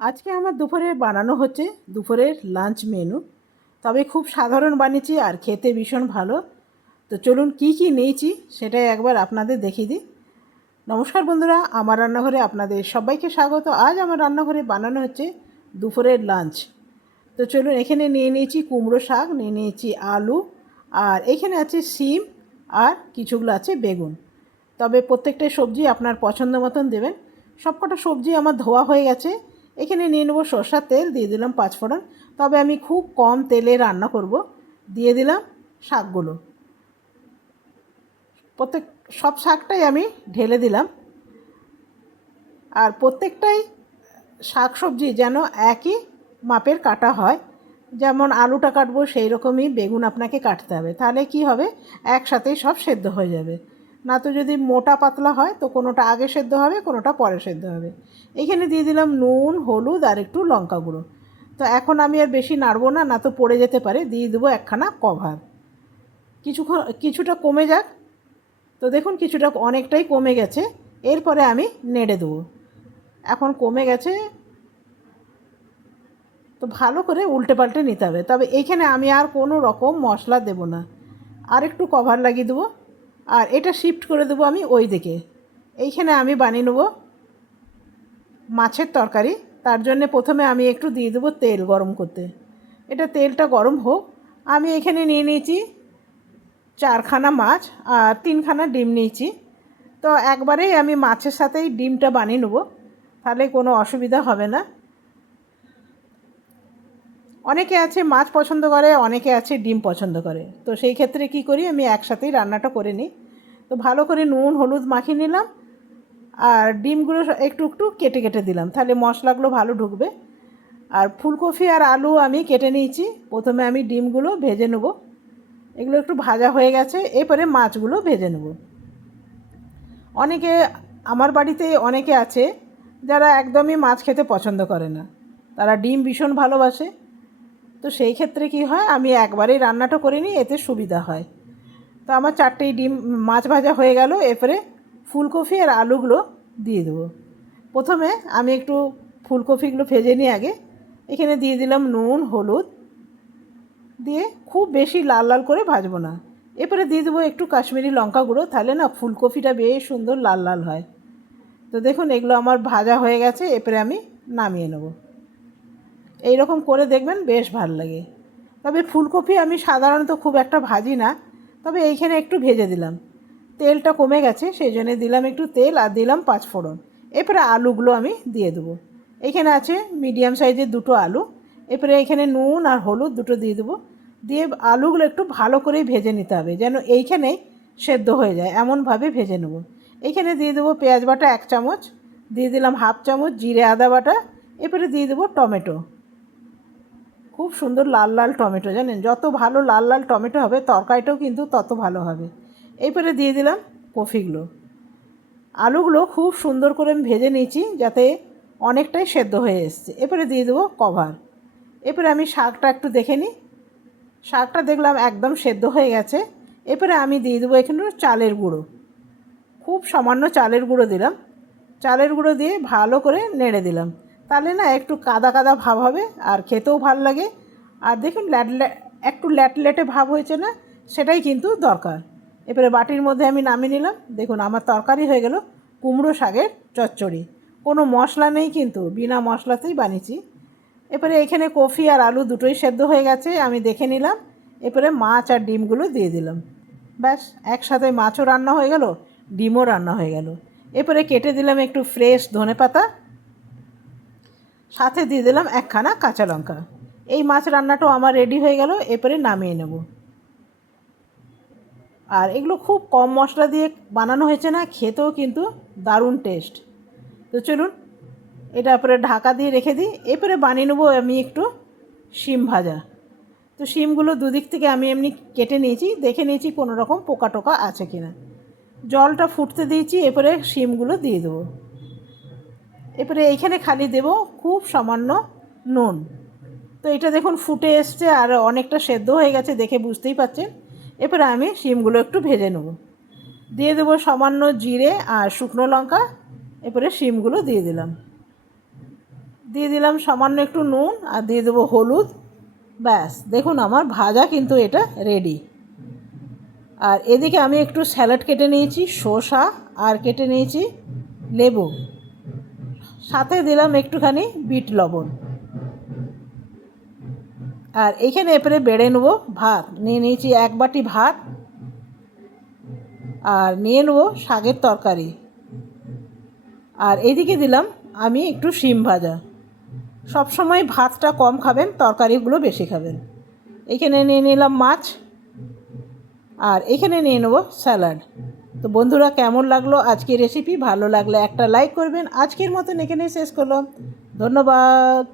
আজকে আমার দুপুরে বানানো হচ্ছে দুপুরের লাঞ্চ মেনু। তবে খুব সাধারণ বানিয়েছি আর খেতে ভীষণ ভালো। তো চলুন কি কি নিয়েছি সেটাই একবার আপনাদের দেখিয়ে দিই। নমস্কার বন্ধুরা, আমার রান্নাঘরে আপনাদের সবাইকে স্বাগত। আজ আমার রান্নাঘরে বানানো হচ্ছে দুপুরের লাঞ্চ। তো চলুন এখানে নিয়ে নিয়েছি কুমড়ো শাক, নিয়ে নিয়েছি আলু, আর এখানে আছে সিম আর কিছুগুলো আছে বেগুন। তবে প্রত্যেকটাই সবজি আপনার পছন্দ মতন দেবেন। সবকটা সবজি আমার ধোয়া হয়ে গেছে। এখানে নিয়ে নেব সর্ষার তেল, দিয়ে দিলাম পাঁচফোড়ন। তবে আমি খুব কম তেলে রান্না করব। দিয়ে দিলাম শাকগুলো। প্রত্যেক, সব শাকটাই আমি ঢেলে দিলাম। আর প্রত্যেকটাই শাক সবজি যেন একই মাপের কাটা হয়। যেমন আলুটা কাটবো সেই রকমই বেগুন আপনাকে কাটতে হবে। তাহলে কি হবে? একসাথেই সব সেদ্ধ হয়ে যাবে। না তো যদি মোটা পাতলা হয়, তো কোনোটা আগে সেদ্ধ হবে, কোনোটা পরে সেদ্ধ হবে। এখানে দিয়ে দিলাম নুন, হলুদ আর একটু লঙ্কা গুঁড়ো। তো এখন আমি আর বেশি নাড়বো না না তো পড়ে যেতে পারে, দিয়ে দেবো একখানা কভার। কিছুক্ষণ, কিছুটা কমে যাক। তো দেখুন কিছুটা অনেকটাই কমে গেছে, এরপরে আমি নেড়ে দেবো। এখন কমে গেছে, তো ভালো করে উল্টে পাল্টে নিতে হবে। তবে এইখানে আমি আর কোনো রকম মশলা দেব না। আর একটু কভার লাগিয়ে দেবো। আর এটা শিফট করে দেবো আমি ওই দিকে। এইখানে আমি বানিয়ে নেব মাছের তরকারি। তার জন্যে প্রথমে আমি একটু দিয়ে দেবো তেল গরম করতে। এটা তেলটা গরম হোক। আমি এখানে নিয়ে নিয়েছি চারখানা মাছ আর তিনখানা ডিম নিয়েছি। তো একবারেই আমি মাছের সাথেই ডিমটা বানিয়ে নেব। তাহলে কোনো অসুবিধা হবে না। অনেকে আছে মাছ পছন্দ করে, অনেকে আছে ডিম পছন্দ করে। তো সেই ক্ষেত্রে কি করি, আমি একসাথেই রান্নাটা করে নিই। তো ভালো করে নুন, হলুদ মাখিয়ে নিলাম আর ডিমগুলো একটু একটু কেটে কেটে দিলাম। তাহলে মশলাগুলো ভালো ঢুকবে। আর ফুলকপি আর আলু আমি কেটে নিয়েছি। প্রথমে আমি ডিমগুলো ভেজে নেব। এগুলো একটু ভাজা হয়ে গেছে, এরপরে মাছগুলো ভেজে নেব। অনেকে, আমার বাড়িতে অনেকে আছে, যারা একদমই মাছ খেতে পছন্দ করে না। তারা ডিম ভীষণ ভালোবাসে। তো সেই ক্ষেত্রে কি হয়, আমি একবারেই রান্নাটা করে নিই, এতে সুবিধা হয়। তো আমার চারটেই ডিম, মাছ ভাজা হয়ে গেল, এরপরে ফুলকপি আর আলুগুলো দিয়ে দেবো। প্রথমে আমি একটু ফুলকপিগুলো ভেজে নিই আগে। এখানে দিয়ে দিলাম নুন, হলুদ। দিয়ে খুব বেশি লাল লাল করে ভাজবো না। এরপরে দিয়ে দেবো একটু কাশ্মীরি লঙ্কা গুঁড়ো, তাহলে না ফুলকপিটা বেশ সুন্দর লাল লাল হয়। তো দেখুন, এগুলো আমার ভাজা হয়ে গেছে, এরপরে আমি নামিয়ে নেব। এই রকম করে দেখবেন বেশ ভালো লাগে। তবে ফুলকপি আমি সাধারণত খুব একটা ভাজি না, তবে এইখানে একটু ভেজে দিলাম। তেলটা কমে গেছে, সেই জন্য দিলাম একটু তেল আর দিলাম পাঁচ ফোড়ন এরপরে আলুগুলো আমি দিয়ে দেবো। এখানে আছে মিডিয়াম সাইজের দুটো আলু। এরপরে এখানে নুন আর হলুদ দুটো দিয়ে দেবো। দিয়ে আলুগুলো একটু ভালো করে ভেজে নিতে হবে, যেন এইখানেই সেদ্ধ হয়ে যায়, এমনভাবে ভেজে নেব। এইখানে দিয়ে দেবো পেঁয়াজ বাটা এক চামচ, দিয়ে দিলাম হাফ চামচ জিরে আদা বাটা, এরপরে দিয়ে দেবো টমেটো। খুব সুন্দর লাল লাল টমেটো, জানেন? যত ভালো লাল লাল টমেটো হবে, তরকারিটাও কিন্তু তত ভালো হবে। এরপরে দিয়ে দিলাম কফিগুলো। আলুগুলো খুব সুন্দর করে আমি ভেজে নিয়েছি, যাতে অনেকটাই সেদ্ধ হয়ে এসছে। এরপরে দিয়ে দেবো কভার। এরপরে আমি শাকটা একটু দেখে নিই। শাকটা দেখলাম একদম সেদ্ধ হয়ে গেছে। এরপরে আমি দিয়ে দেবো এখানে চালের গুঁড়ো। খুব সামান্য চালের গুঁড়ো দিলাম। চালের গুঁড়ো দিয়ে ভালো করে নেড়ে দিলাম। তাহলে না একটু কাদা কাদা ভাব হবে, আর খেতেও ভালো লাগে। আর দেখুন ল্যাট একটু ল্যাট ল্যাটে ভাব হয়েছে না, সেটাই কিন্তু দরকার। এবারে বাটির মধ্যে আমি নামিয়ে নিলাম। দেখুন আমার তরকারি হয়ে গেল কুমড়ো শাকের চচ্চড়ি। কোনো মশলা নেই কিন্তু, বিনা মশলাতেই বানিয়েছি। এরপরে এখানে কফি আর আলু দুটোই সেদ্ধ হয়ে গেছে, আমি দেখে নিলাম। এরপরে মাছ আর ডিমগুলো দিয়ে দিলাম। ব্যাস, একসাথে মাছও রান্না হয়ে গেল, ডিমও রান্না হয়ে গেল। এরপরে কেটে দিলাম একটু ফ্রেশ ধনে পাতা সাথে দিয়ে দিলাম একখানা কাঁচা লঙ্কা। এই মাছ রান্নাটাও আমার রেডি হয়ে গেল, এরপরে নামিয়ে নেব। আর এগুলো খুব কম মশলা দিয়ে বানানো হয়েছে না, খেতেও কিন্তু দারুণ টেস্ট তো চলুন, এটা পরে ঢাকা দিয়ে রেখে দিই। এরপরে বানিয়ে নেব আমি একটু শিম ভাজা। তো শিমগুলো দুদিক থেকে আমি এমনি কেটে নিয়েছি, দেখে নিয়েছি কোনো রকম পোকা টোকা আছে কি না জলটা ফুটতে দিয়েছি, এরপরে শিমগুলো দিয়ে দেবো। এরপরে এইখানে খালি দেব খুব সামান্য নুন। তো এটা দেখুন ফুটে এসছে আর অনেকটা সেদ্ধ হয়ে গেছে দেখে বুঝতেই পাচ্ছেন। এরপরে আমি শিমগুলো একটু ভেজে নেব। দিয়ে দেবো সামান্য জিরে আর শুকনো লঙ্কা। এরপরে শিমগুলো দিয়ে দিলাম। দিয়ে দিলাম সামান্য একটু নুন আর দিয়ে দেবো হলুদ। ব্যাস, দেখুন আমার ভাজা কিন্তু এটা রেডি আর এদিকে আমি একটু স্যালাড কেটে নিয়েছি, শসা আর কেটে নিয়েছি লেবু। সাথে দিলাম একটুখানি বিট লবণ। আর এইখানে এবারে বেড়ে নেব ভাত। নিয়ে নিয়েছি এক বাটি ভাত। আর নিয়ে নেব শাকের তরকারি। আর এদিকে দিলাম আমি একটু শিম ভাজা। সব সময় ভাতটা কম খাবেন, তরকারিগুলো বেশি খাবেন। এখানে নিয়ে নিলাম মাছ। আর এখানে নিয়ে নেব স্যালাড। তো বন্ধুরা, কেমন লাগল আজকের রেসিপি ভালো লাগলে একটা লাইক করবেন। আজকের মতন এখানে শেষ করলাম। ধন্যবাদ।